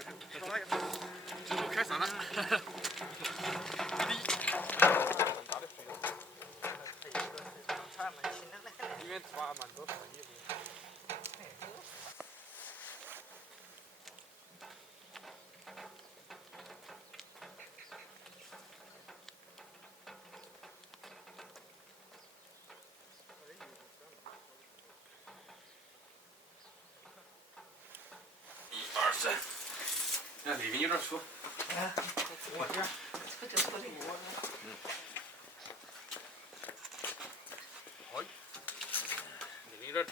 直播开上了。里面抓蛮多生意的。1、2、3，那那边有点粗。我这，这就错的我。好，那边有点。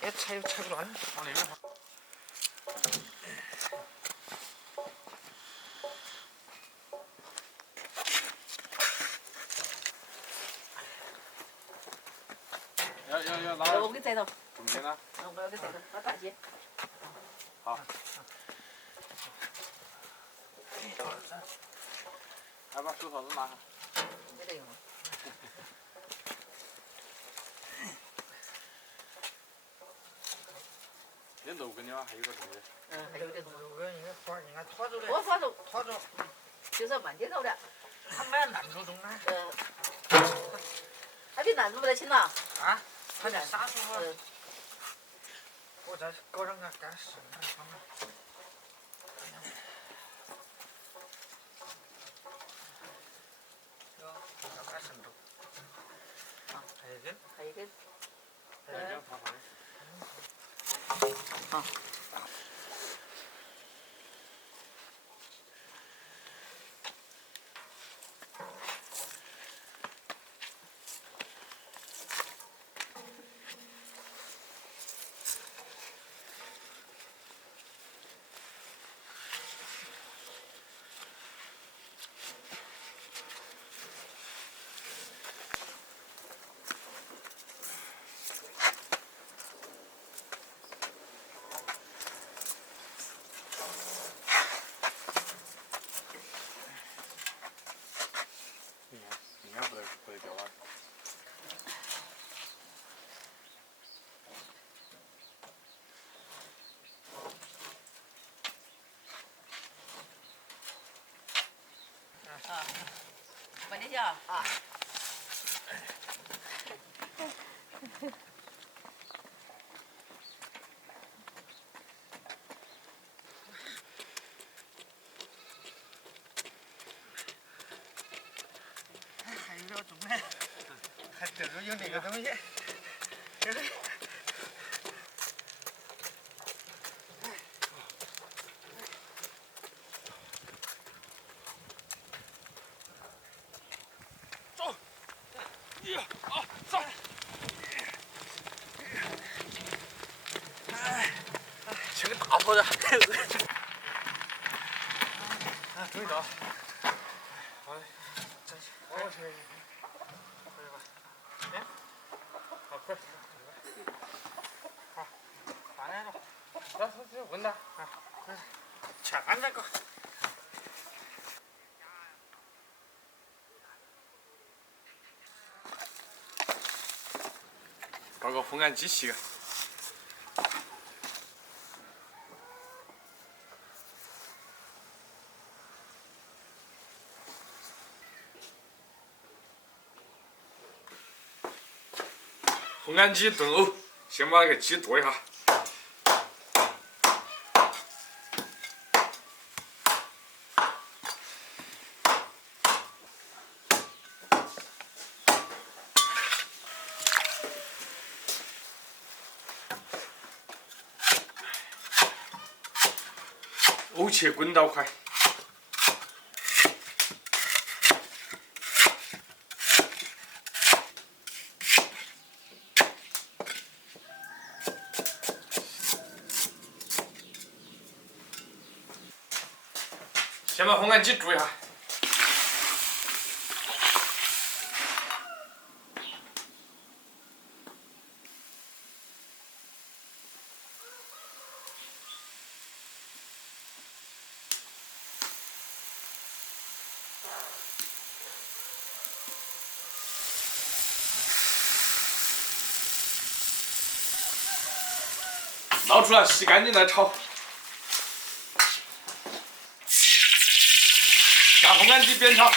也拆不断，往那边跑。要拉。我给载到。中间呢？我要给载到，到大街。好。来把手套子拿上。没得用。那6根的话还有个东西。还有点东西。6根应该拖走的。拖走。就是慢点走的。他买烂竹中呢。他比烂竹不得轻了。啊？他那啥时候？我在搞上个干湿。要干深度。啊，还有一根。还有一根。还有一根放上的。好。应该不得掉了。慢点下啊。还有点重呢，还这都有那个东西。走。1、2、3。切个大坨的。终于到了。好嘞。好去。可以吧？哎。好，快。好。放那个。来，问他。啊。切干这个。搞个烘干机器。烘干机炖藕，先把那个鸡剁一下。藕切滚刀块。先把烘干机注一下。捞出来洗干净再炒。下风干机煸炒。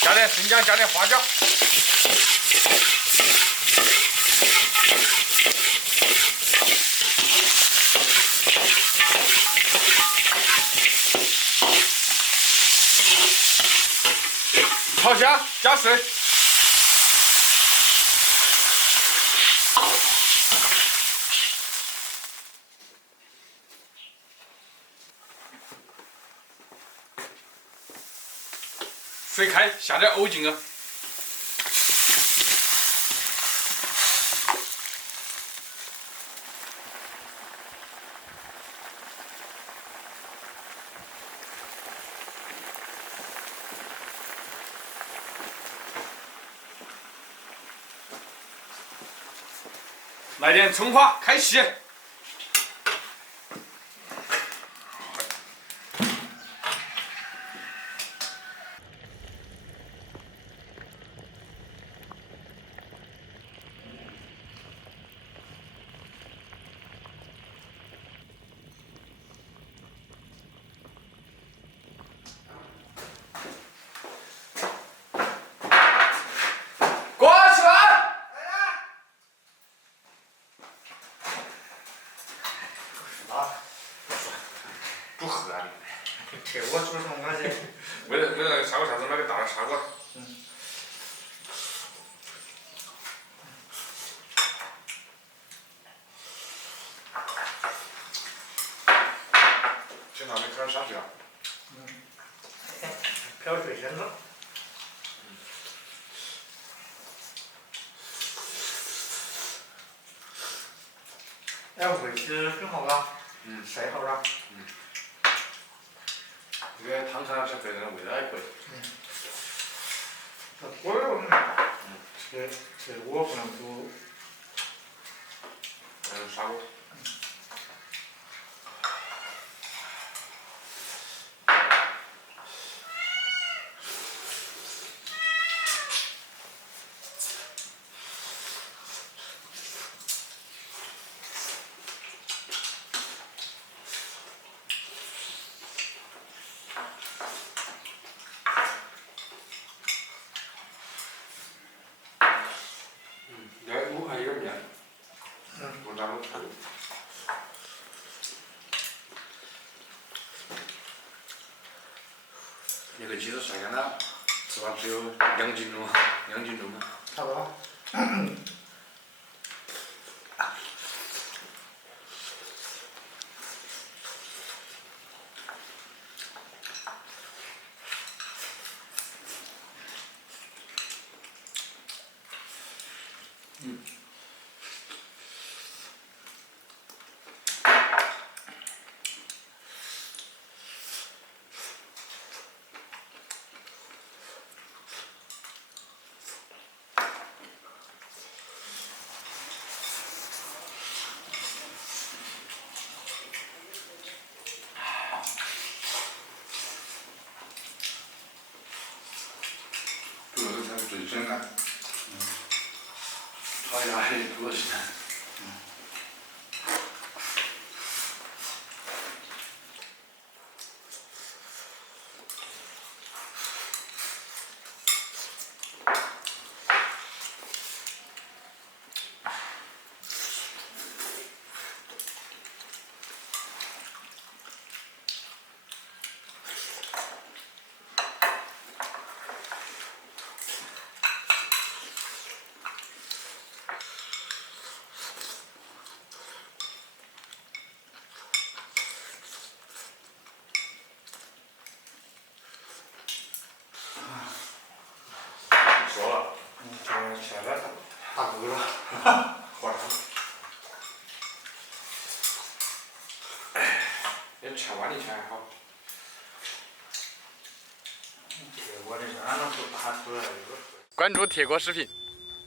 加点生姜，加点花椒。炒香，加水。水开，下点藕进啊。来点葱花，开洗。过去了。不喝啊！这我煮什么东西？为了那个砂锅，下次买个大的砂锅。听到没？开始下去了。漂水身子。哎，味是很好嘎。晒好嘎。这个汤上小肥的味道还可以。锅儿这我不能煮。砂锅。我还有点面。我拿个汤。那个鸡肉晒干了，吃法只有2斤多，2斤多嘛。差不多。这个才是最真的。炒鸭还多些。说了。现在大够了。好吃。你吃碗里吃还好。我这俺能不打出来？关注铁锅视频。